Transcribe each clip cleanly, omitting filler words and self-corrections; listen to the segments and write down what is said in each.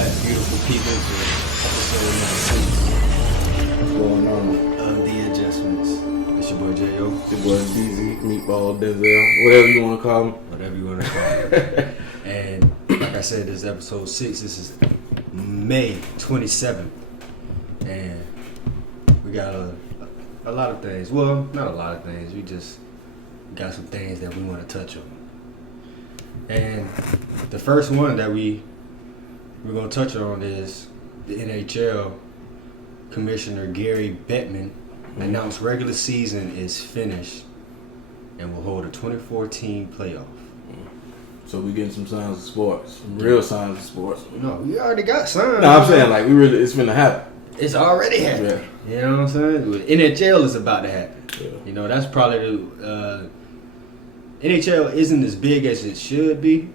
back, beautiful people, to episode 19. What's going on? Of The Adjustments. It's your boy J.O. It's your boy DZ, Meatball, Denzel, whatever you want to call him. Whatever you want to call it. And like I said, this is episode 6. This is May 27th. And we got a lot of things. Well, not a lot of things. We just got some things that we want to touch on. And the first one that we're going to touch on is the NHL Commissioner Gary Bettman announced regular season is finished and will hold a 2014 playoff. So we getting some signs of sports, some real signs of sports. No, we already got signs. No, I'm saying like it's finna happen. It's already happening. Yeah. You know what I'm saying? NHL is about to happen. Yeah. You know, that's probably the NHL isn't as big as it should be.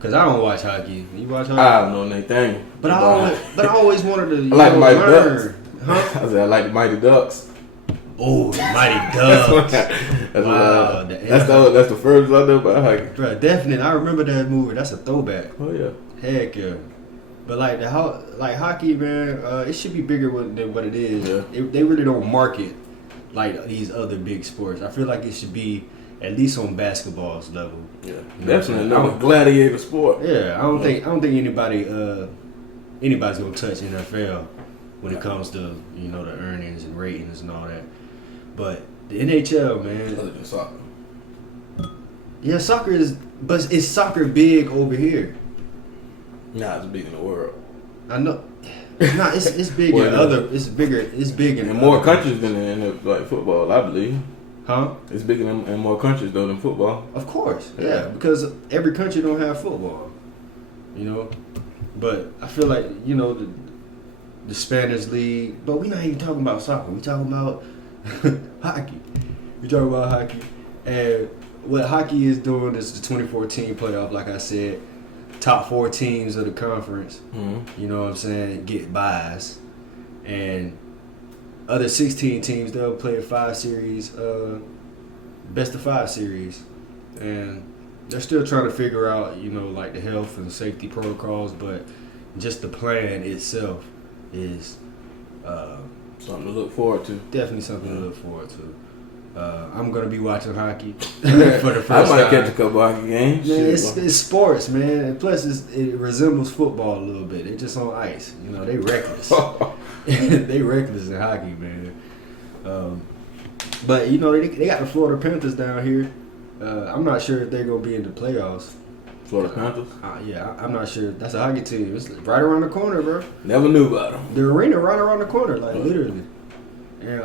Cause I don't watch hockey. You watch hockey? I don't know Nathaniel. But I always wanted to. I like the Mighty learn. Ducks. Huh? I said I like the Mighty Ducks. Oh, the Mighty Ducks. Wow, that's the first I know about hockey. Bro, definitely. I remember that movie. That's a throwback. Oh yeah. Heck yeah. But like hockey, man, it should be bigger than what it is. Yeah. They really don't market like these other big sports. I feel like it should be at least on basketball's level. Yeah, you definitely another gladiator sport. Yeah, I don't think anybody's gonna touch NFL when it comes to the earnings and ratings and all that. But the NHL, man. Other than soccer. Yeah, soccer is soccer big over here? Nah, it's big in the world. I know. Nah, it's big in other. It's bigger. It's big in more countries than in like football, I believe. Huh? It's bigger in more countries though than football. Of course, yeah, because every country don't have football, But I feel like the Spanish league, but we're not even talking about soccer. We're talking about hockey. We're talking about hockey, and what hockey is doing is the 2014 playoff. Like I said, top 4 teams of the conference. Mm-hmm. You know what I'm saying? Get buys, and other 16 teams, they'll play a 5 series, best of 5 series, and they're still trying to figure out, like the health and safety protocols, but just the plan itself is something to look forward to. Definitely something to look forward to. I'm gonna be watching hockey for the first time. I might catch a couple hockey games. Man, it's sports, man, and plus it resembles football a little bit. They're just on ice, they reckless. They reckless in hockey, man. But they got the Florida Panthers down here. I'm not sure if they're gonna be in the playoffs. Florida Panthers? Yeah, I'm not sure. That's a hockey team. It's right around the corner, bro. Never knew about them. The arena right around the corner, like literally. And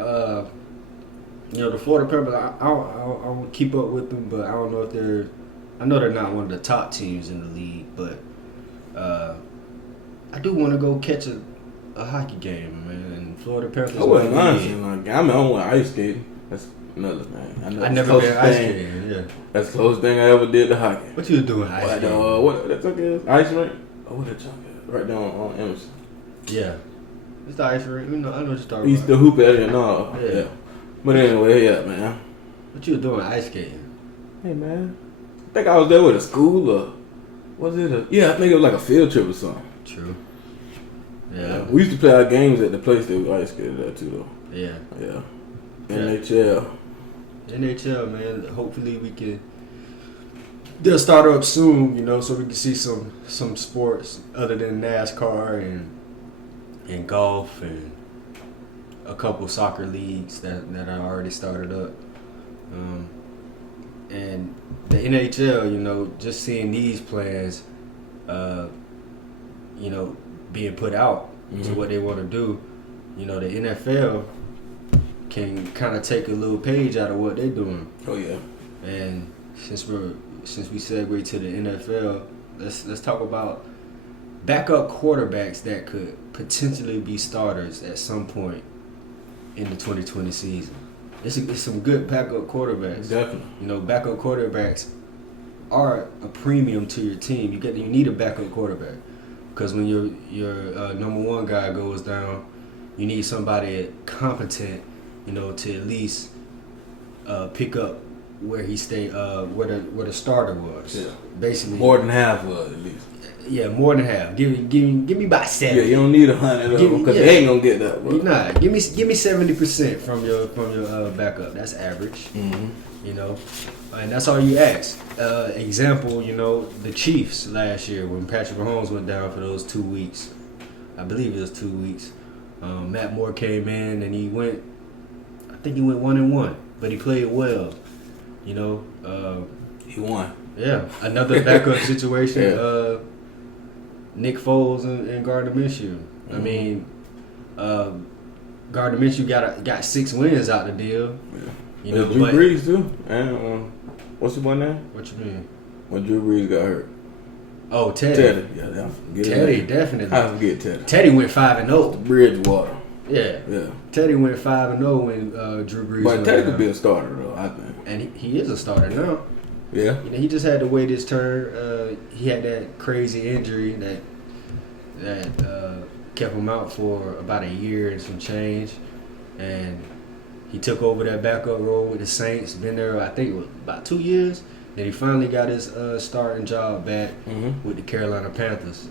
the Florida Panthers, I don't keep up with them, but I don't know if I know they're not one of the top teams in the league, but I do want to go catch a hockey game, man. And Florida Panthers. I wasn't honestly I went ice skating. That's another thing. I never been ice skating. Yeah, that's the closest thing I ever did to hockey. What you doing ice skating? What that took is ice rink? Oh, what that took is right down on Emerson. Yeah, it's the ice rink. I know what you're talking about. He's the hoop at it and all. Yeah. But anyway, yeah, man. What you doing ice skating? Hey, man. I think I was there with a school or was it I think it was like a field trip or something. True. Yeah. We used to play our games at the place that we ice skated at too, though. Yeah. Yeah. NHL, man. Hopefully they'll start up soon, so we can see some sports other than NASCAR and golf and a couple soccer leagues that are already started up. And the NHL, just seeing these plans, being put out to what they want to do, the NFL can kind of take a little page out of what they're doing. Oh yeah. And since we segue to the NFL, let's talk about backup quarterbacks that could potentially be starters at some point in the 2020 season. It's some good backup quarterbacks. Definitely. Backup quarterbacks are a premium to your team. You need a backup quarterback because when your number one guy goes down, you need somebody competent, to at least pick up where he stayed, where the starter was. Yeah. Basically, more than half was at least. Yeah, more than half. Give me about 70. Yeah, you don't need 100 of them because you ain't gonna get that. Bro. Nah, give me 70% from your backup. That's average. Mm-hmm. You know, and that's all you ask. Example, you know, the Chiefs last year when Patrick Mahomes went down for those 2 weeks. I believe it was 2 weeks. Matt Moore came in and he went. I think he went 1-1, but he played well. You know, he won. Yeah, another backup situation. Yeah. Nick Foles and Gardner Minshew. I mean, Gardner Minshew got 6 wins out the deal. Yeah. You know, Drew Brees too. And what's the one name? What you mean? When Drew Brees got hurt. Oh, Teddy. Yeah, Teddy, definitely. I forget Teddy. Teddy went 5-0. Bridgewater. Yeah. Yeah. Teddy went 5-0 when Drew Brees. But Teddy could be a starter though, I think. And he is a starter now. Yeah. You know, he just had to wait his turn. He had that crazy injury that kept him out for about a year and some change, and he took over that backup role with the Saints. Been there, I think, about 2 years. Then he finally got his starting job back with the Carolina Panthers,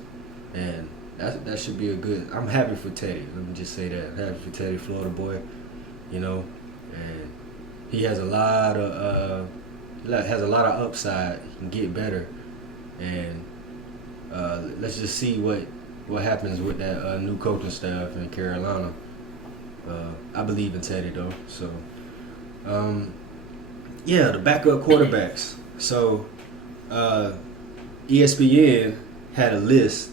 and that should be a good. I'm happy for Teddy. Let me just say that. I'm happy for Teddy, Florida boy. You know, and he has a lot of upside. He can get better, and let's just see what happens with that new coaching staff in Carolina. I believe in Teddy though. So, yeah, the backup quarterbacks. So, ESPN had a list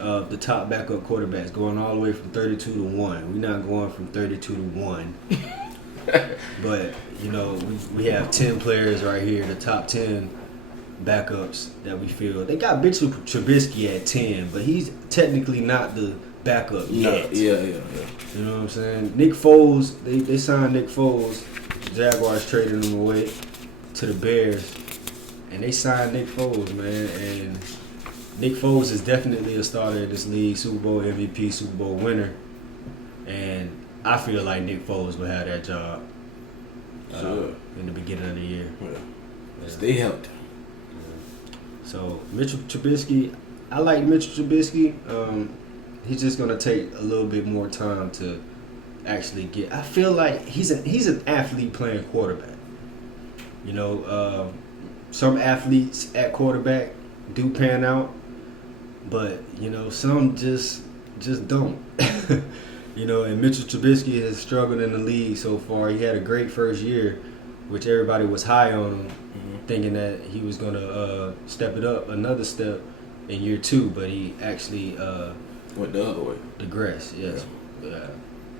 of the top backup quarterbacks going all the way from 32 to 1. We're not going from 32 to 1. But, you know, we have 10 players right here, the top 10 backups that we feel. They got Mitchell Trubisky at 10, but he's technically not the backup yet. Yeah. You know what I'm saying? Nick Foles, they signed Nick Foles. The Jaguars traded him away to the Bears. And they signed Nick Foles, man. And Nick Foles is definitely a starter in this league, Super Bowl MVP, Super Bowl winner. And I feel like Nick Foles will have that job in the beginning of the year. Yeah. Stay healthy. So, Mitchell Trubisky, I like Mitchell Trubisky. He's just going to take a little bit more time to actually get. I feel like he's an athlete playing quarterback. You know, some athletes at quarterback do pan out, but, you know, some just don't. You know, and Mitchell Trubisky has struggled in the league so far. He had a great first year, which everybody was high on him, thinking that he was going to step it up another step in year 2, but he actually went the other way. Digress, yes. Yeah.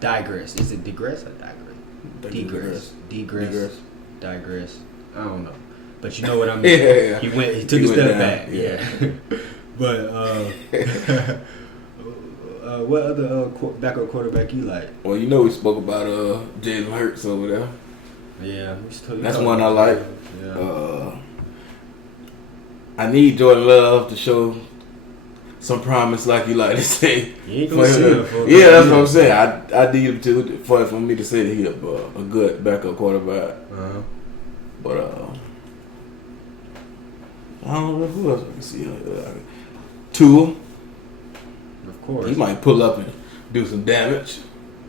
Digress. Is it digress or digress? Digress. I don't know. But you know what I mean. Yeah. He took a step down. back. Yeah. But what other backup quarterback you like? Well, you know we spoke about Jalen Hurts over there. Yeah. That's one I like. Yeah. I need Jordan Love to show some promise, like you like to say. You ain't gonna see him for yeah, that's what I'm saying. I need him to for me to say that he's a good backup quarterback. But I don't know who else I can see. Tua. Of course. He might pull up and do some damage.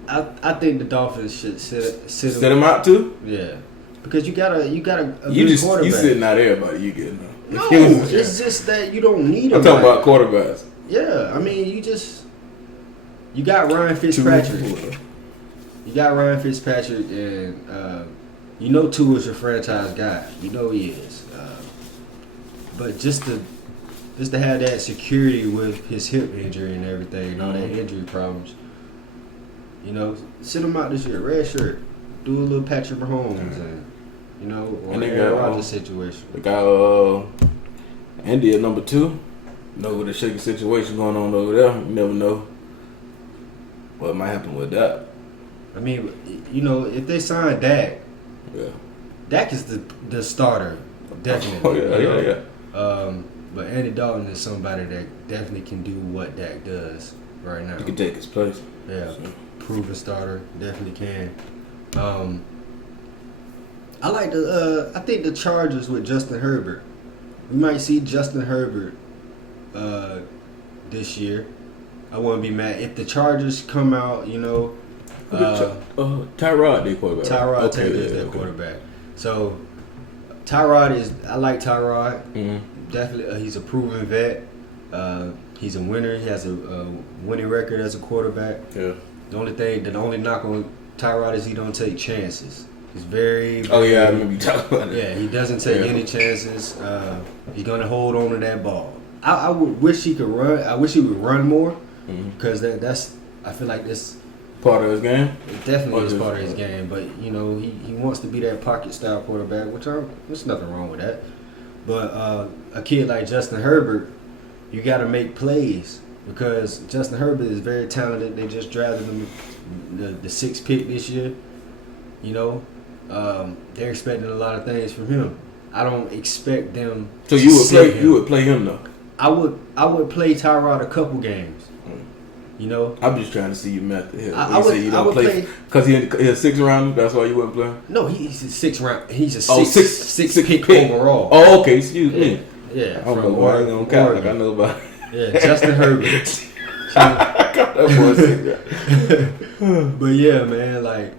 I think the Dolphins should sit him out too. Yeah, because you got a you good quarterback. You sitting out everybody you getting them. No, it's just that you don't need him. I'm talking about quarterbacks. Yeah, I mean you got Ryan Fitzpatrick. You got Ryan Fitzpatrick, and you know Tua's your franchise guy. You know he is. But just to have that security with his hip injury and everything, and all that injury problems, you know, sit him out this year, red shirt, do a little Patrick Mahomes, and you know, or Aaron Rodgers situation. They got Andy at number 2. You know, with the shaky situation going on over there, you never know what might happen with that. I mean, you know, if they sign Dak, Dak is the starter, definitely. Yeah. But Andy Dalton is somebody that definitely can do what Dak does right now. He can take his place. Yeah, proven starter, definitely can. I like I think the Chargers with Justin Herbert. We might see Justin Herbert this year. I wouldn't be mad if the Chargers come out. Tyrod, their quarterback. Tyrod Taylor is their quarterback. So Tyrod is. I like Tyrod. Mm-hmm. Definitely, he's a proven vet. He's a winner. He has a winning record as a quarterback. Yeah. The only knock on Tyrod is he don't take chances. He's very. Oh yeah, I remember you talking about that. Yeah, he doesn't take any chances. He's gonna hold on to that ball. I would wish he could run. I wish he would run more because that's. I feel like this part of his game. It definitely is part of his game, but he wants to be that pocket style quarterback, there's nothing wrong with that. But a kid like Justin Herbert, you got to make plays because Justin Herbert is very talented. They just drafted him the 6th pick this year. They're expecting a lot of things from him. I don't expect them. So you would play him though. I would play Tyrod a couple games. I'm just trying to see your method here. I would play because he's a 6th round. That's why you wouldn't play. No, he's a 6th round. He's a six pick overall. Oh, okay. Excuse me. Yeah. I don't know why I don't count like I know about. Yeah, Justin Herbert. I got that boy. But yeah, man, like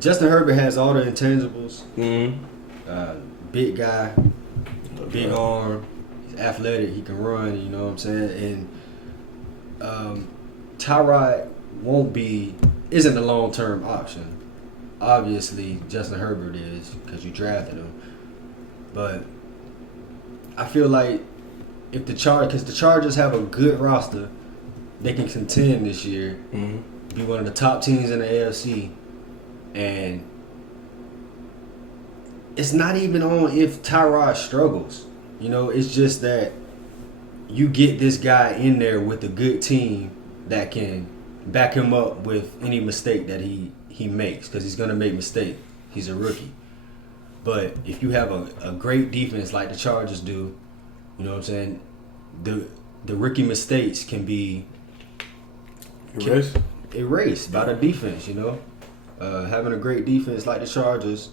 Justin Herbert has all the intangibles. Big guy, big arm. He's athletic. He can run. You know what I'm saying? And Tyrod isn't a long-term option. Obviously, Justin Herbert is because you drafted him. But I feel like if because the Chargers have a good roster, they can contend this year, be one of the top teams in the AFC, and it's not even on if Tyrod struggles. It's just that you get this guy in there with a good team that can back him up with any mistake that he makes, because he's going to make mistakes. He's a rookie. But if you have a great defense like the Chargers do, you know what I'm saying, the rookie mistakes can be erased by the defense, Having a great defense like the Chargers,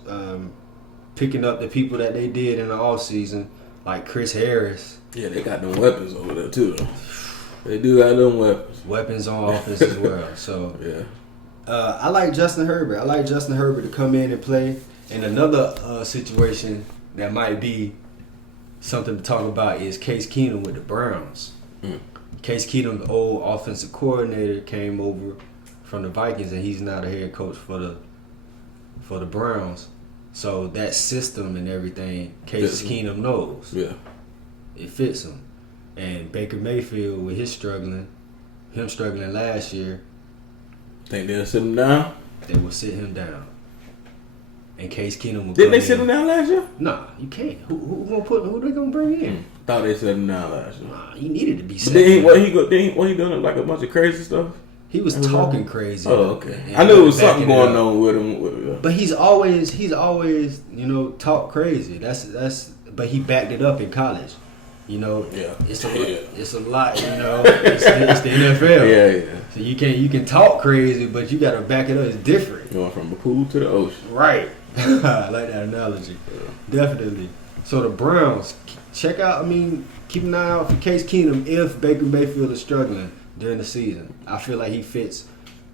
picking up the people that they did in the offseason, like Chris Harris. Yeah, they got them weapons over there too, though. They do got them weapons. Weapons on offense as well. So yeah. I like Justin Herbert. I like Justin Herbert to come in and play. And another situation that might be something to talk about is Case Keenum with the Browns. Case Keenum, the old offensive coordinator, came over from the Vikings, and he's now the head coach for the Browns. So that system and everything, Case Keenum knows. Yeah. It fits him. And Baker Mayfield with him struggling last year. Think they'll sit him down? They will sit him down. And Case Keenum will. Didn't they sit him down last year? Nah, you can't. Who they gonna bring in? Thought they set him down last year. Nah, he needed to be set. What he doing like a bunch of crazy stuff? He was talking crazy. Oh, okay. I knew there was something going on with him. But he's always talk crazy. That's. But he backed it up in college. Yeah. It's a lot. It's the NFL. Yeah. So you can talk crazy, but you gotta back it up. It's different. Going from the pool to the ocean. Right. I like that analogy. Yeah. Definitely. So the Browns, keep an eye out for Case Keenum if Baker Mayfield is struggling during the season. I feel like he fits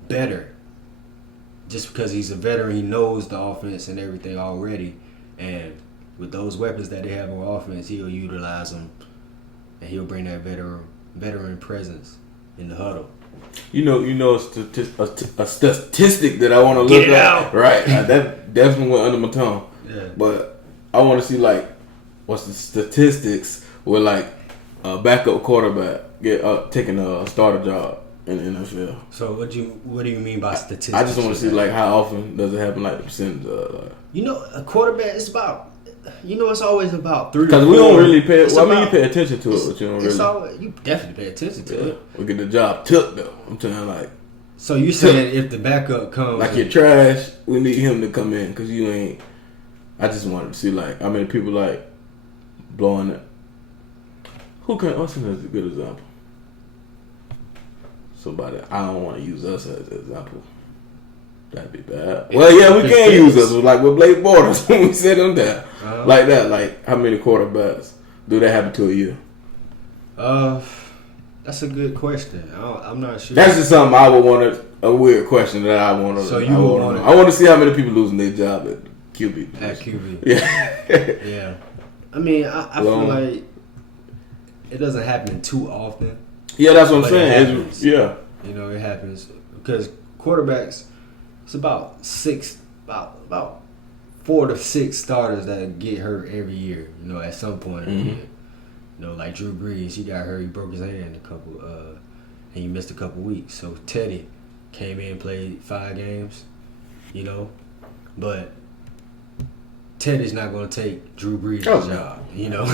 better just because he's a veteran. He knows the offense and everything already, and with those weapons that they have on offense, he'll utilize them, and he'll bring that veteran presence in the huddle. A statistic that I want to look at. Right. That definitely went under my tongue. Yeah. But I want to see what's the statistics with a backup quarterback taking a starter job in the NFL. So what do you mean by statistics? I just want to see how often does it happen, the percentage of a quarterback. It's about. It's always about 3 because we don't really pay. You pay attention to it, but you don't really. You definitely pay attention to it. We get the job took though. I'm telling So you saying if the backup comes, you're trash, we need him to come in because you ain't. I just wanted to see how many people blowing it. What's a good example? Somebody I don't want to use us as an example. That'd be bad. Well, yeah, we can use us with Blake Bortles when we set him down like that. How many quarterbacks do that happen to a year? That's a good question. I'm not sure. That's just something I would want to. A weird question that I want to. So you would want to. I want to see how many people losing their job at QB. At QB. Yeah. Yeah. I mean, I feel like it doesn't happen too often. Yeah, that's what I'm saying. Yeah. You know, it happens because quarterbacks. It's about 4 to 6 starters that get hurt every year. You know, at some point in the year. You know, like Drew Brees, he got hurt. He broke his hand and he missed a couple weeks. So Teddy came in, played 5 games. You know, but Teddy's not going to take Drew Brees' job. You know,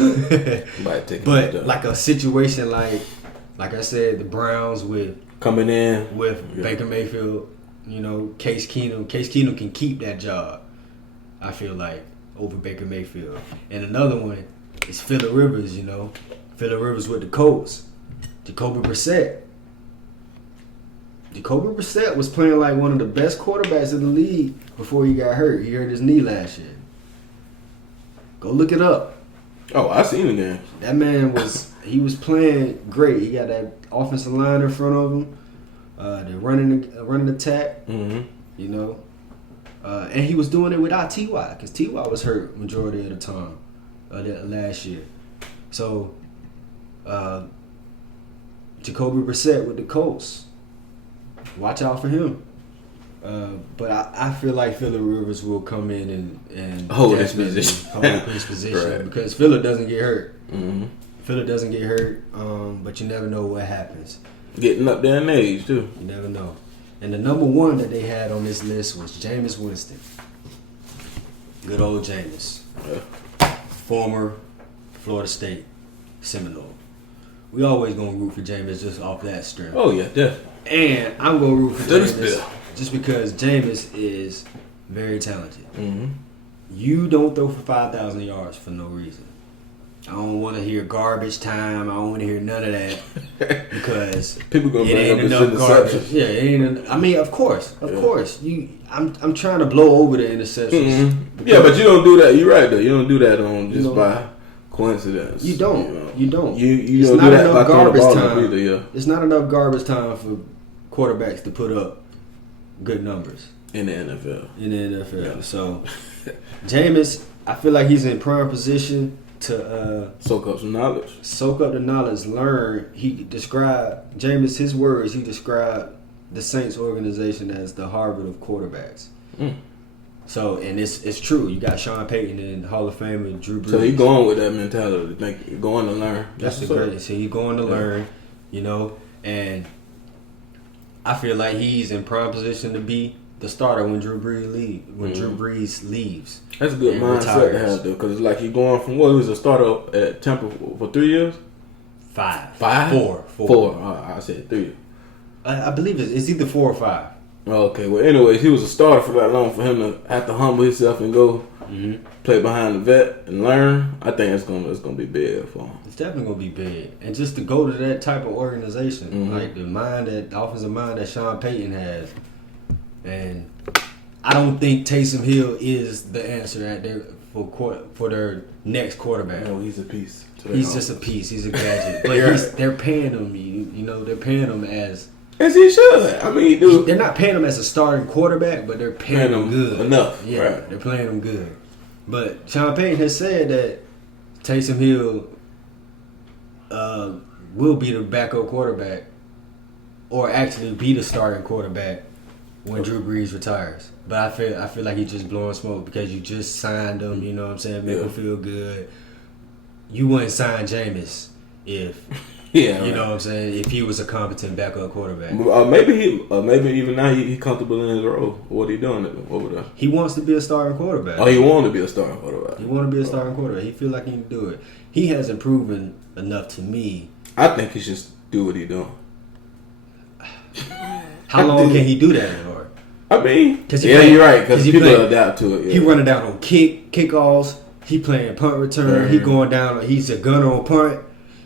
but like a situation like I said, the Browns with coming in with Baker Mayfield. You know, Case Keenum. Case Keenum can keep that job. I feel like over Baker Mayfield. And another one is Phillip Rivers. You know, Phillip Rivers with the Colts. Jacoby Brissett. Jacoby Brissett was playing like one of the best quarterbacks in the league before he got hurt. He hurt his knee last year. Go look it up. Oh, I seen it then. That man was playing great. He got that offensive line in front of him. They're running attack. Mm-hmm. You know, and he was doing it without T.Y. because T.Y. was hurt majority of the time last year. So, Jacoby Brissett with the Colts. Watch out for him. But I feel like Phillip Rivers will come in and hold his position. Hold his position Right. because Phillip doesn't get hurt. Mm-hmm. Phillip doesn't get hurt, but you never know what happens. Getting up there in age too. You never know. And the number one that they had on this list was Jameis Winston. Good old Jameis. Yeah. Former Florida State Seminole. We always gonna root for Jameis just off that strength. Oh yeah, definitely. And I'm gonna root for Jameis Jameis just because Jameis is very talented. Mm-hmm. You don't throw for 5,000 yards for no reason. I don't want to hear garbage time. I don't want to hear none of that because people gonna it ain't enough garbage. Yeah, it ain't. I mean, of course. I'm trying to blow over the interceptions. Mm-hmm. Yeah, but you don't do that. You're right though. You don't do that on just by coincidence. You don't. You don't. You it's don't not do that enough by garbage time. Either, yeah. It's not enough garbage time for quarterbacks to put up good numbers in the NFL. Yeah. So, Jameis, I feel like he's in prime position to soak up some knowledge. Soak up the knowledge, learn. He described Jameis. His words. He described the Saints organization as the Harvard of quarterbacks. Mm. So, and it's true. You got Sean Payton and Hall of Famer Drew Brees. So he going with that mentality, think going to learn. That's the greatest. So he's going to learn, you know, and I feel like he's in prime position to be the starter when Drew Brees leaves. That's a good mindset to have though, because it's like he going from he was a starter at Tampa for 3 years. 5. 4. I said 3. I believe it's either 4 or 5. Okay, well, anyways, he was a starter for that long. For him to have to humble himself and go play behind the vet and learn, I think it's gonna be big for him. It's definitely gonna be big, and just to go to that type of organization, like the offensive mind that Sean Payton has, and I don't think Taysom Hill is the answer for their next quarterback. No, he's a piece. He's just a piece. He's a gadget, but they're paying him. You know, they're paying him as he should. I mean, dude, they're not paying him as a starting quarterback, but they're paying him good enough. Yeah, right. They're playing him good. But Sean Payton has said that Taysom Hill will be the backup quarterback, or actually be the starting quarterback when Drew Brees retires. But I feel like he's just blowing smoke because you just signed him. You know what I'm saying? Make him feel good. You wouldn't sign Jameis if. Yeah, you know what I'm saying? If he was a competent backup quarterback, maybe even now he comfortable in his role. What he doing over there? He wants to be a starting quarterback. Oh, he want to be a starting quarterback. He want to be a starting quarterback. He feel like he can do it. He hasn't proven enough to me. I think he should do what he doing. How long can he do that for? I mean, you're right because people adapt to it. Yeah. He running down on kickoffs. He playing punt return. He going down. He's a gunner on punt.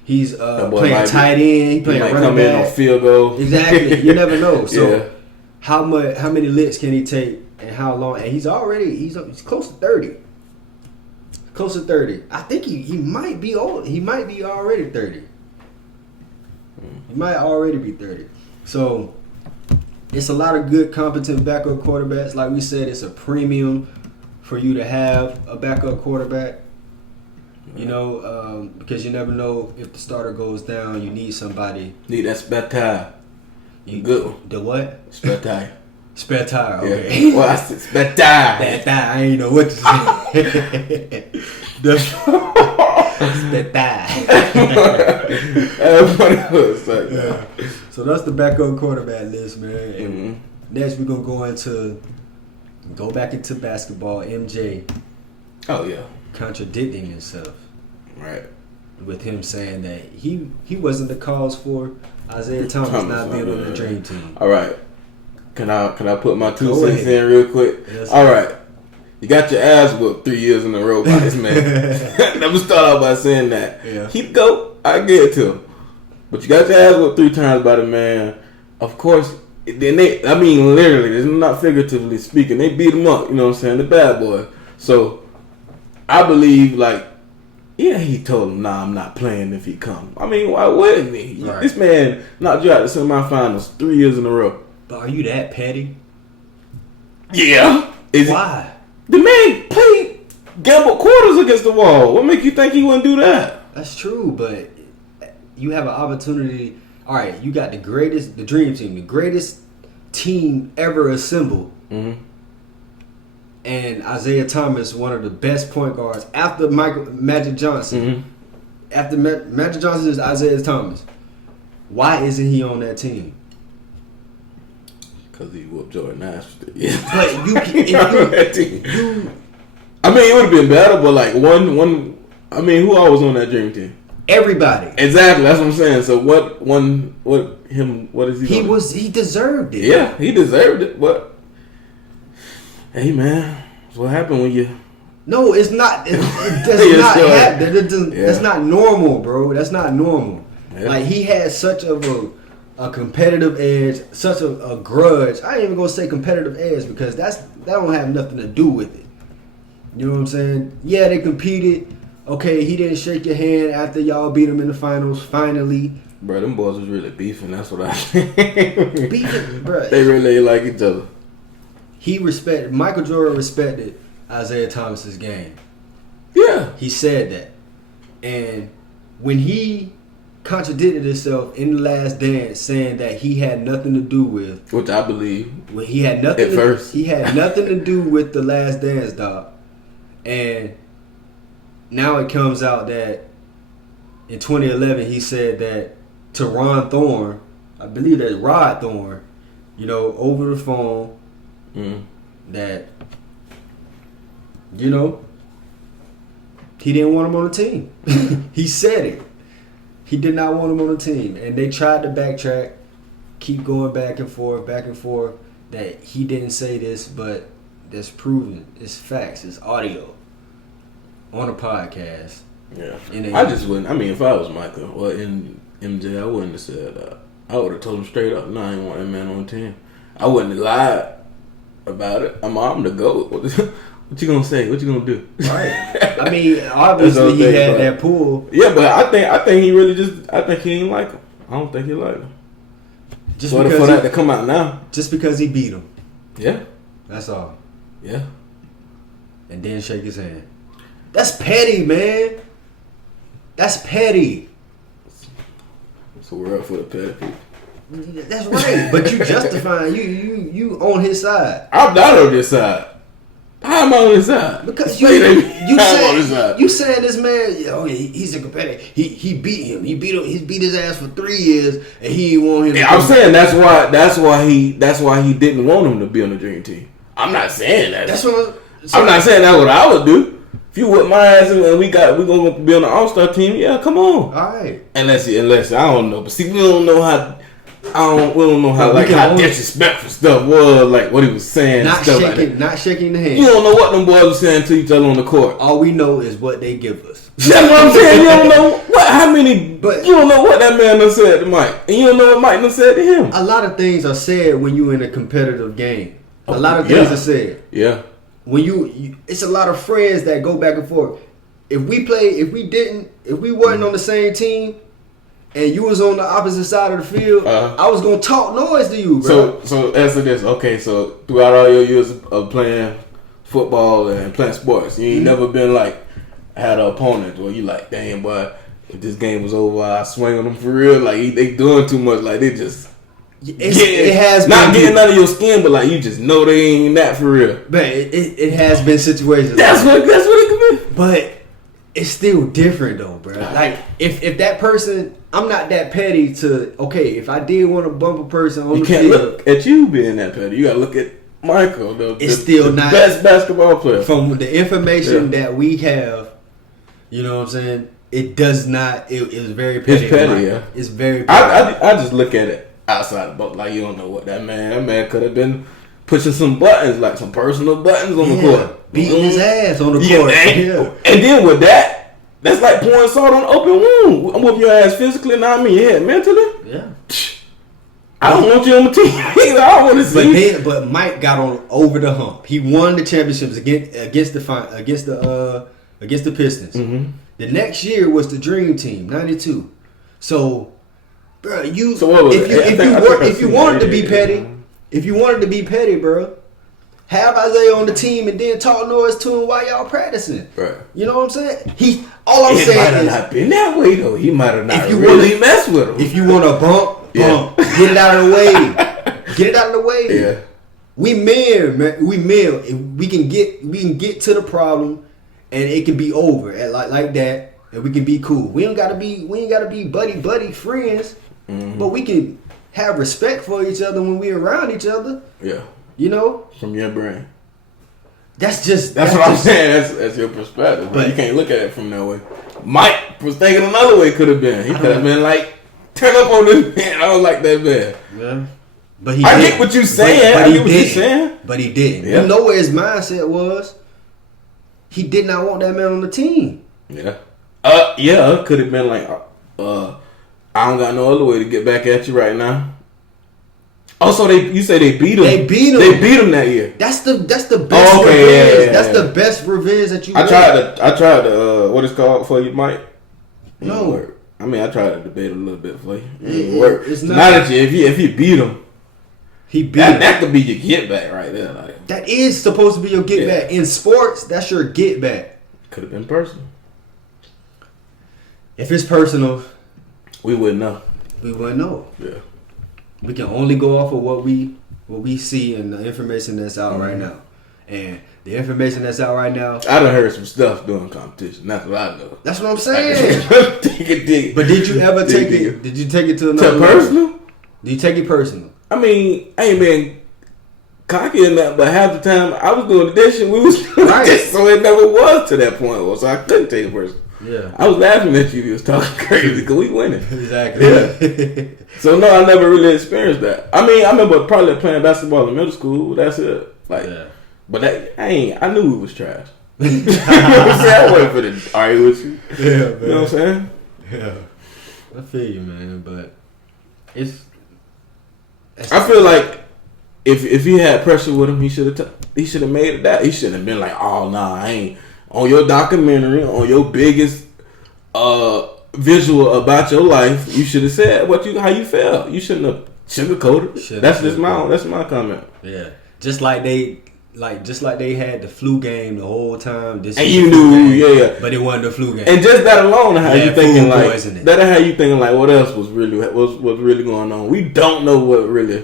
He's playing tight end. He playing running come back. In on field goal. Exactly. You never know. So how many licks can he take and how long? And he's close to 30. Close to 30. I think he might be old. He might be already 30. He might already be 30. So it's a lot of good, competent backup quarterbacks. Like we said, it's a premium for you to have a backup quarterback. You know, because you never know if the starter goes down. You need somebody. Need that spare tire. Good one. The what? Spare tire. Spare tire. Okay. Yeah. Well, I said spare tire. Spare tire. I ain't know what to say. Spare tire. Yeah. So that's the backup quarterback list, man. And next we're gonna go back into basketball. MJ. Oh yeah. Contradicting himself. Right. With him saying that he wasn't the cause for Isaiah Thomas not being on the dream team. All right. Can I put my 2 cents in real quick? Yes, all right. You got your ass whooped 3 years in a row by this man. Let me start out by saying that. Yeah. Keep go. I get it to him. But you got your ass whooped 3 times by the man. Of course, then literally, it's not figuratively speaking. They beat him up. You know what I'm saying? The bad boy. So I believe, like, yeah, he told him, nah, I'm not playing if he come. I mean, why wouldn't he? Right. This man knocked you out of the semifinals 3 years in a row. But are you that petty? Yeah. Why? The man played gamble quarters against the wall. What make you think he wouldn't do that? That's true, but you have an opportunity. All right, you got the dream team, the greatest team ever assembled. Mm-hmm. And Isaiah Thomas, one of the best point guards after Magic Johnson. Mm-hmm. After Magic Johnson is Isaiah Thomas. Why isn't he on that team? Because he whooped Jordan Ashton. Yeah. But I mean, it would have been better, but like one. I mean, who all was on that dream team? Everybody. Exactly. That's what I'm saying. So what is he? He deserved it. Yeah, he deserved it. But hey, man, that's what happened when you. No, it's not. It does not happen. That's not normal, bro. That's not normal. Yeah. Like, he had such of a competitive edge, such a grudge. I ain't even gonna say competitive edge because that don't have nothing to do with it. You know what I'm saying? Yeah, they competed. Okay, he didn't shake your hand after y'all beat him in the finals. Finally, bro, them boys was really beefing. That's what I think. Beefing, bro. They really like each other. Michael Jordan respected Isaiah Thomas's game. Yeah, he said that, and when he contradicted himself in The Last Dance, saying that he had nothing to do with, which I believe, when he had nothing at first, he had nothing to do with The Last Dance, dog, and now it comes out that in 2011 he said that to Ron Thorne, I believe that's Rod Thorne, you know, over the phone, that, you know, he didn't want him on the team. He said it. He did not want him on the team. And they tried to backtrack, keep going back and forth, that he didn't say this, but that's proven. It's facts. It's audio on a podcast. Yeah. I just wouldn't. I mean, if I was Michael or in MJ, I wouldn't have said that. I would have told him straight up, no, I ain't want that man on the team. I wouldn't have lied about it. I'm the GOAT. What you gonna say? What you gonna do? Right. I mean, obviously he had that pull. Yeah, but I think he really I think he ain't like him. I don't think he like him. Just because for that to come out now. Just because he beat him. Yeah. That's all. Yeah. And then shake his hand. That's petty, man. That's petty. So we're up for the petty people. That's right. But you justifying you on his side. I'm not on his side. How am I on his side? Because you saying this man, he's a competitor. He beat him. He beat his ass for 3 years, and he didn't want him. Yeah, I'm saying that's why he didn't want him to be on the dream team. I'm not saying that. I'm not saying that's what I would do. If you whip my ass and we gonna be on the All-Star team, yeah, come on. All right. Unless I don't know, but see, we don't know how disrespectful stuff was, like what he was saying. Not shaking the hand. You don't know what them boys were saying to each other on the court. All we know is what they give us. That's what I'm saying. You don't know but you don't know what that man done said to Mike, and you don't know what Mike done said to him. A lot of things are said when you in a competitive game. A lot of things are said. Yeah. When you it's a lot of friends that go back and forth. If we wasn't on the same team, and you was on the opposite side of the field, I was gonna talk noise to you, bro. So answer this. Okay, so throughout all your years of playing football and playing sports, you ain't never been like had an opponent where you like, damn boy, if this game was over, I swing on them for real. Like they doing too much. Like they just. It has not getting under your skin, but like you just know they ain't that for real. But it has been situations. That's what it could be. But it's still different though, bro. Like if that person, I'm not that petty to. Okay, if I did want to bump a person on the field, you can't look at you being that petty. You gotta look at Michael, though. It's still not best basketball player. From the information that we have, you know what I'm saying? It does not. It is very petty. It's petty, yeah. It's very petty. I just look at it outside the boat, like you don't know what that man could have been pushing some buttons, like some personal buttons on the court, beating his ass on the court. And then with that's like pouring salt on an open wound. I'm whooping your ass physically, not me. Yeah, mentally. Yeah. I don't want you on the team either. I don't want to see. But Mike got on over the hump. He won the championships against the Pistons. Mm-hmm. The next year was the Dream Team, '92. So. Bro, if you wanted to be petty, bro, have Isaiah on the team and then talk noise to him while y'all practicing. Right. You know what I'm saying? It might have not been that way though. He might have not really messed with him. If you want to bump, get it out of the way. Get it out of the way. Yeah. We men, man. We men. We can get to the problem, and it can be over like that, and we can be cool. We ain't gotta be buddy friends. Mm-hmm. But we can have respect for each other when we're around each other. Yeah. You know? From your brain. That's what I'm saying. That's your perspective. But you can't look at it from that way. Mike was thinking another way could have been. He could have been like, turn up on this man. I don't like that man. Yeah. But I get what you're saying. I get what you're saying. But he didn't. Yeah. You know where his mindset was? He did not want that man on the team. Yeah. Could have been like, I don't got no other way to get back at you right now. Also, you say they beat him. They beat him. They beat him that year. That's the best revenge. Yeah. That's the best revenge that you. I tried to what is called for you, Mike. No. Work. I mean, I tried to debate a little bit for you. It work. It's not that if you beat him, that could be your get back right there. Like, that is supposed to be your get back in sports. That's your get back. Could have been personal. If it's personal. We wouldn't know. Yeah. We can only go off of what we see and the information that's out right now. And the information that's out right now. I done heard some stuff during competition. That's what I know. That's what I'm saying. dig. But did you ever take it? Did you take it to another personal? Level? Did you take it personal? I mean, I ain't been cocky in that, but half the time I was doing the dishes, we was right. So it never was to that point. So I couldn't take it personal. Yeah, I was laughing at you. You was talking crazy because we winning. Exactly. Yeah. So no, I never really experienced that. I mean, I remember probably playing basketball in middle school. That's it. Like, but I knew we was trash. You know what I'm saying? I wasn't for to argue with you. Yeah, man. You know what I'm saying? Yeah, I feel you, man. But I feel like if he had pressure with him, he should have made it that. He should have been like, oh nah, I ain't. On your documentary, on your biggest visual about your life, you should have said how you felt. You shouldn't have sugarcoated. That's my comment. Yeah, just like they had the flu game the whole time. And you knew, but it wasn't the flu game. And just that alone, how you thinking like what else was really going on? We don't know what really.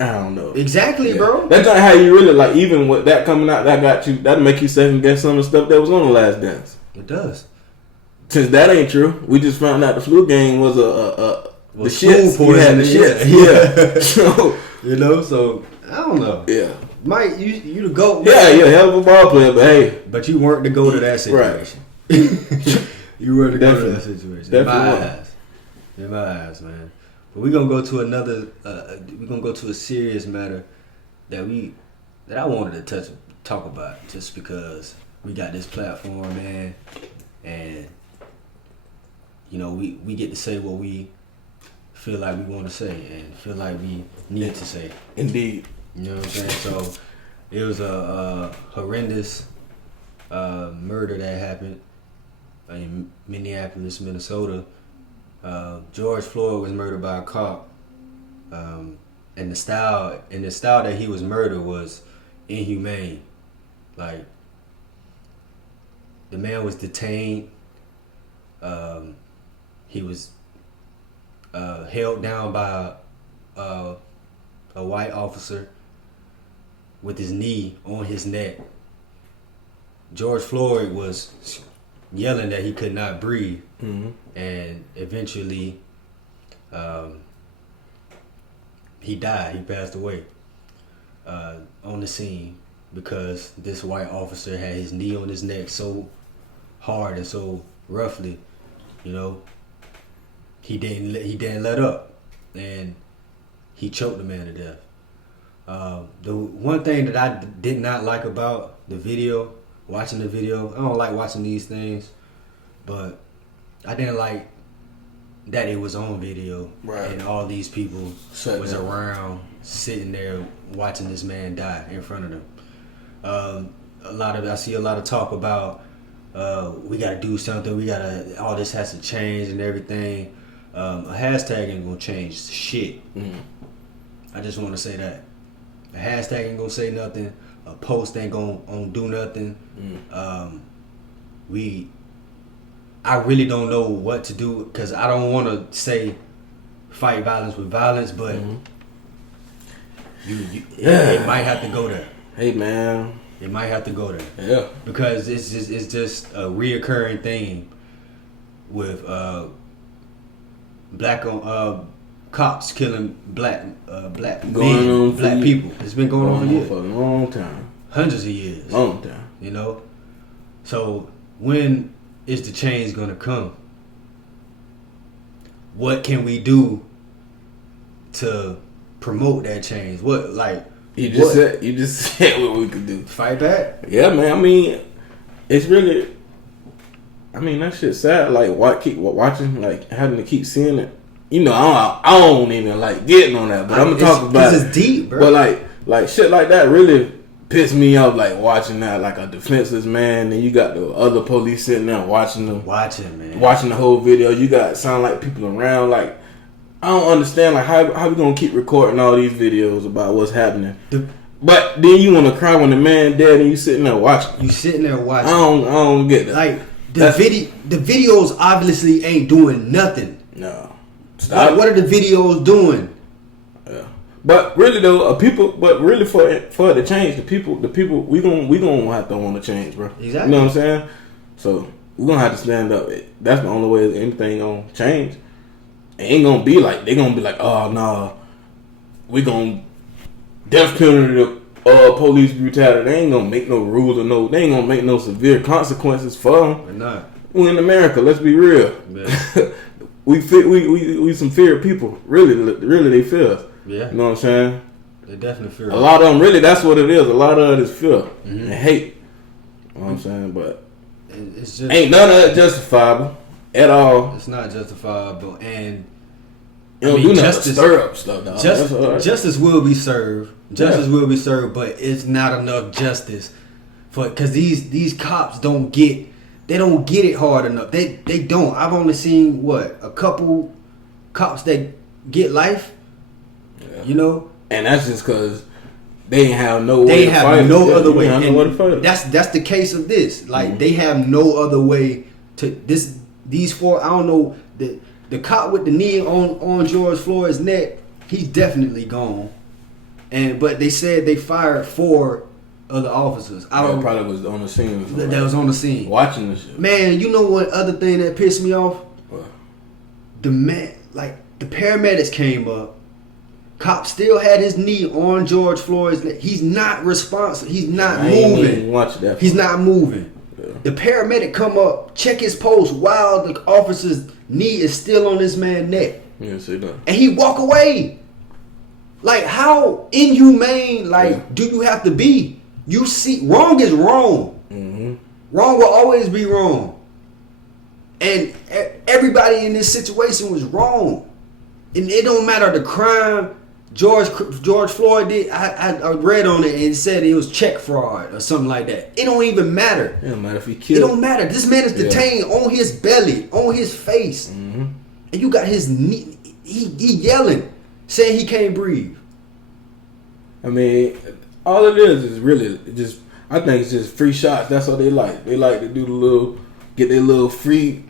I don't know. Exactly, bro. That's not how you really like. Even with that coming out, that'll make you second guess some of the stuff that was on the Last Dance. It does. Since that ain't true, we just found out the flu game was the shits. Yeah. So you know, so I don't know. Yeah. Mike, you the GOAT. Yeah, you're a hell of a ball player, but hey. But you weren't the GOAT of that situation. Right. You were the GOAT of that situation. In my eyes, man. But we're gonna go to another. We're gonna go to a serious matter that I wanted to talk about, just because we got this platform, man, and you know we get to say what we feel like we want to say and feel like we need to say. Indeed. You know what I'm saying? So it was a horrendous murder that happened in Minneapolis, Minnesota. George Floyd was murdered by a cop, and the style that he was murdered was inhumane. Like, the man was detained. He was held down by a white officer with his knee on his neck. George Floyd was yelling that he could not breathe, and eventually he died. He passed away on the scene because this white officer had his knee on his neck so hard and so roughly, you know, he didn't let up, and he choked the man to death. The one thing that I did not like about the video, watching the video, I don't like watching these things, but I didn't like that it was on video, right, and all these people was around sitting there watching this man die in front of them. I see a lot of talk about we gotta do something, all this has to change and everything. A hashtag ain't gonna change shit. I just want to say that a hashtag ain't gonna say nothing. A post ain't gonna do nothing. I really don't know what to do, because I don't want to say fight violence with violence, but it might have to go there. Hey man, it might have to go there. Yeah, because it's just a reoccurring thing with black cops killing black people. It's been going on for a long time, hundreds of years, long time. You know, so when is the change gonna come? What can we do to promote that change? You just said what we could do. Fight back? Yeah, man. I mean, it's really, I mean, that shit's sad. Like, keep watching, like having to keep seeing it. You know, I don't even like getting on that, but I'm gonna talk about it. It's deep, bro. But like shit like that really pissed me off. Like watching that, like a defenseless man, and you got the other police sitting there watching the whole video. You got sound like people around. Like, I don't understand. Like, how we gonna keep recording all these videos about what's happening? But then you want to cry when the man dead, and you sitting there watching. I don't get that. Like the videos obviously ain't doing nothing. No. What are the videos doing? Yeah. But really though, for it to change, the people we gonna have to want to change, bro. Exactly. You know what I'm saying? So we're gonna have to stand up. That's the only way anything gonna change. It ain't gonna be like they gonna be like, oh no, we gonna death penalty police brutality. They ain't gonna make no rules or they ain't gonna make no severe consequences for them. They're not. We in America. Let's be real. Yeah. we some feared people. Really they fear us. Yeah. You know what I'm saying? They definitely fear us. A lot of them, really, that's what it is. A lot of it is fear and hate. You know what I'm saying? But it's just, ain't none of that justifiable at all. It's not justifiable, and you don't do nothing to stir up stuff, dog. Justice will be served. Justice will be served, but it's not enough justice because these cops don't get it hard enough. They don't. I've only seen a couple cops that get life. Yeah. You know, and that's just because they ain't have no way. They have no other way. That's the case of this. Like they have no other way to this. These four. I don't know the cop with the knee on George Floyd's neck. He's definitely gone. But they said they fired 4 other officers. Probably was on the scene. That was on the scene. Watching this shit. Man, you know what other thing that pissed me off? What? The paramedics came up. Cop still had his knee on George Floyd's neck. He's not responsive. He's not moving. He's not moving. Yeah. The paramedic come up, check his pulse while the officer's knee is still on this man's neck. Yeah, see that. And he walk away. Like, how inhumane, do you have to be? You see, wrong is wrong. Mm-hmm. Wrong will always be wrong. And everybody in this situation was wrong. And it don't matter the crime George Floyd did. I read on it and it said it was check fraud or something like that. It don't even matter. It don't matter if he killed. It don't matter. This man is detained on his belly, on his face. Mm-hmm. and you got his knee. He yelling, saying he can't breathe. I mean, all it is really just. I think it's just free shots. That's what they like. They like to do get their little free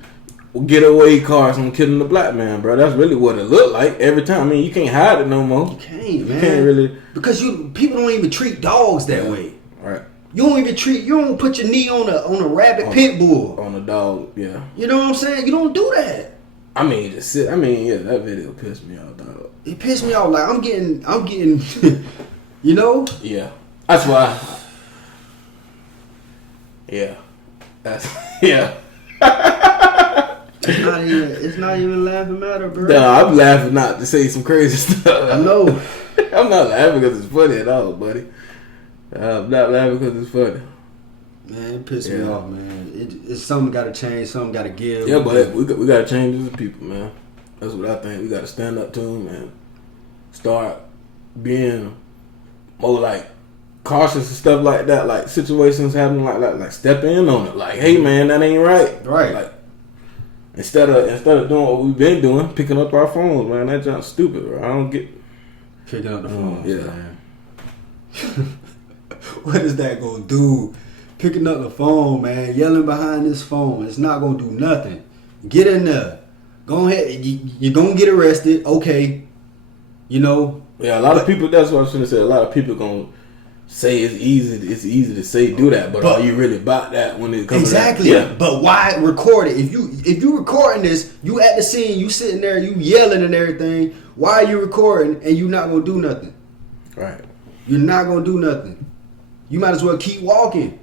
getaway cars on killing the black man, bro. That's really what it looked like every time. I mean, you can't hide it no more. You can't, man. You can't really because people don't even treat dogs that way. Right. You don't put your knee on a rabid pit bull. On a dog, yeah. You know what I'm saying? You don't do that. I mean, that video pissed me off, dog. It pissed me off. Like I'm getting, you know. Yeah, that's why. Yeah, that's yeah. It's not even laughing matter, bro. Nah, I'm laughing not to say some crazy stuff. I know. I'm not laughing because it's funny at all, buddy. I'm not laughing because it's funny. Man, it pissed me off, man. It's something got to change. Something got to give. Yeah, but we got to change as a people, man. That's what I think. We got to stand up to them and start being more like cautious and stuff like that. Like situations happening like step in on it. Like, hey, man, that ain't right. Right. Like instead of doing what we've been doing, picking up our phones, man. That junk's stupid, bro. I don't get picking up the phone. Yeah. Man. What is that gonna do? Picking up the phone, man, yelling behind this phone. It's not gonna do nothing. Get in there. Go ahead. You're gonna get arrested. Okay. You know. Yeah, a lot of people. That's what I was gonna say. A lot of people gonna say it's easy. It's easy to say do that, but are you really about that when it comes? Exactly. To that? Yeah. But why record it? If you recording this, you at the scene, you sitting there, you yelling and everything. Why are you recording and you not gonna do nothing? Right. You're not gonna do nothing. You might as well keep walking.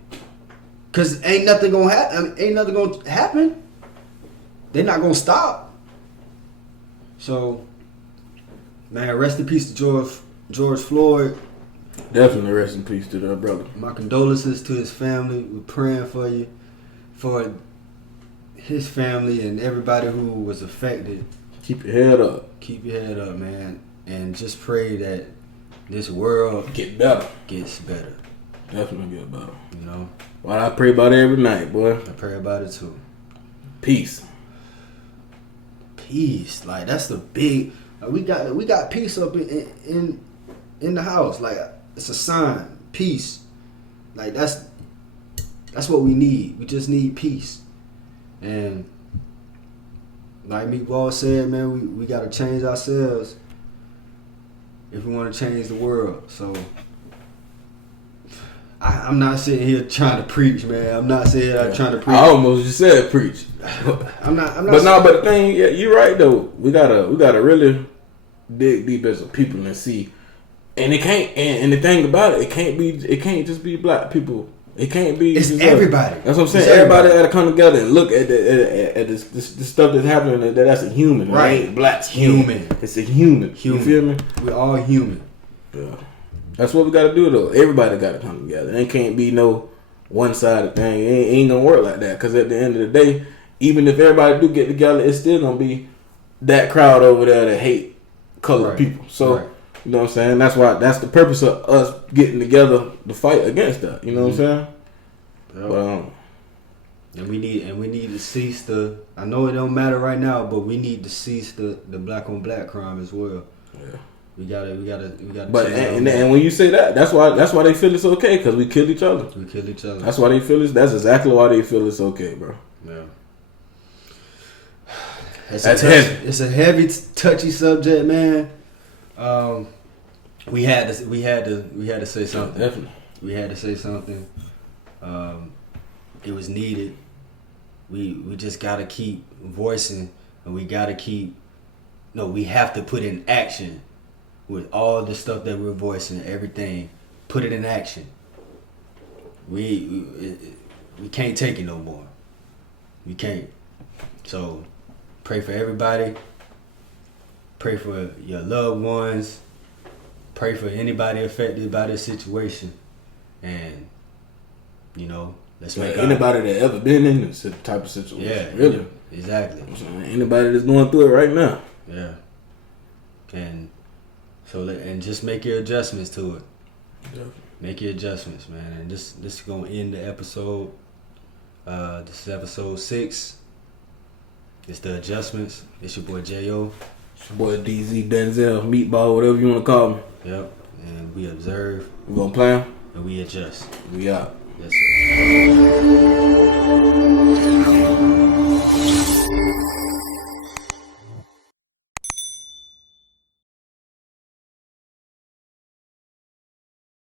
Cause ain't nothing gonna happen. Ain't nothing gonna happen. They're not gonna stop. So, man, rest in peace to George Floyd. Definitely rest in peace to that brother. My condolences to his family. We're praying for you, for his family and everybody who was affected. Keep your head up. Keep your head up, man, and just pray that this world gets better. Definitely get better. You know. Well, I pray about it every night, boy. I pray about it too. Peace. Like that's the big. We got peace up in the house. Like it's a sign. Peace. Like that's what we need. We just need peace. And like Meek Ball said, man, we got to change ourselves if we want to change the world. So. I'm not sitting here trying to preach, man. I'm not saying I'm trying to preach. I almost just said preach. I'm not. But the thing, yeah, you're right though. We gotta really dig deep as a people and see. And it can't. And the thing about it, it can't just be black people. It can't be. It's everybody. That's what I'm saying. Everybody got to come together and look at this stuff that's happening. That's a human, right? Black's human. It's a human. You feel me? We're all human. Yeah. That's what we got to do, though. Everybody got to come together. It can't be no one-sided thing. It ain't going to work like that. Because at the end of the day, even if everybody do get together, it's still going to be that crowd over there that hate colored people. So, you know what I'm saying? That's the purpose of us getting together to fight against that. You know what I'm saying? Yep. But, and we need to cease the. I know it don't matter right now, but we need to cease the black on black crime as well. Yeah. We gotta. But and when you say that, that's why they feel it's okay, because we kill each other. That's why they feel that's exactly why they feel it's okay, bro. Yeah. It's a heavy, touchy subject, man. We had to say something. Definitely. We had to say something. It was needed. We just gotta keep voicing, and we have to put in action. With all the stuff that we're voicing, everything, put it in action. We can't take it no more. We can't. So, pray for everybody. Pray for your loved ones. Pray for anybody affected by this situation. And, let's make anybody that ever been in this type of situation. Yeah, really. Exactly. Anybody that's going through it right now. Yeah. And just make your adjustments to it. Definitely. Make your adjustments, man. And this is gonna end the episode. This is episode 6. It's the adjustments. It's your boy J.O. It's your boy DZ, Denzel, Meatball, whatever you want to call him. Yep. And we observe. We gonna play him? And we adjust. We out. Yes, sir.